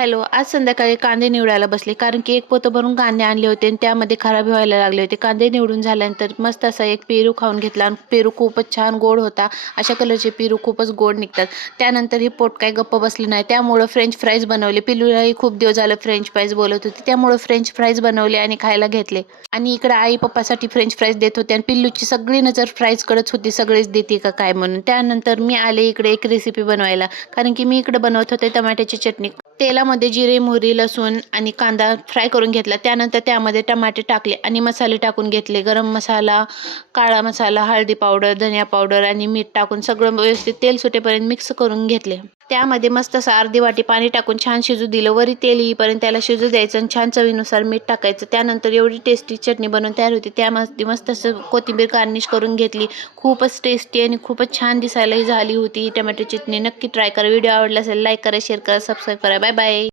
Hello, आज संध्याकाळी कांदे निवडायला बसले कारण की एक पोतं भरून कांदे आणले होते आणि त्यामध्ये खराब व्हायला लागले होते. कांदे निवडून झाल्यानंतर मस्त असा एक पेरू खाऊन घेतला आणि पेरू खूपच छान गोड होता. अशा कलरचे पेरू खूपच गोड निघतात. त्यानंतर ही पोट काही गप्प बसले नाही, त्यामुळं फ्रेंच फ्राईज बनवले. पिल्लूलाही खूप दिवस झालं फ्रेंच फ्राईज बोलत होती, त्यामुळं फ्रेंच फ्राईज बनवले आणि खायला घेतले. आणि इकडे आई पप्पासाठी फ्रेंच फ्राईज देत होते आणि पिल्लूची सगळी नजर फ्राईजकडेच होती, सगळेच देते का काय म्हणून. त्यानंतर मी आले इकडे एक रेसिपी बनवायला, कारण की मी इकडे बनवत होते टमाट्याची चटणी. तेलामध्ये जिरे, मोहरी, लसूण आणि कांदा फ्राय करून घेतला. त्यानंतर त्यामध्ये टमाटे टाकले आणि मसाले टाकून घेतले. गरम मसाला, काळा मसाला, हळदी पावडर, धनिया पावडर आणि मीठ टाकून सगळं व्यवस्थित तेल सुटेपर्यंत मिक्स करून घेतले. त्यामध्ये मस्त असं अर्धी वाटी पाणी टाकून छान शिजू दिलं. वरी तेल येईपर्यंत त्याला शिजू द्यायचं आणि छान चवीनुसार मीठ टाकायचं. त्यानंतर एवढी टेस्टी चटणी बनवून तयार होती. त्यामध्ये मस्त असं कोथिंबीर गार्निश करून घेतली. खूपच टेस्टी आणि खूपच छान दिसायलाही झाली होती ही टोमॅटो चटणी. नक्की ट्राय करा. व्हिडिओ आवडला असेल लाईक करा, शेअर करा, सबस्क्राईब करा. Bye bye.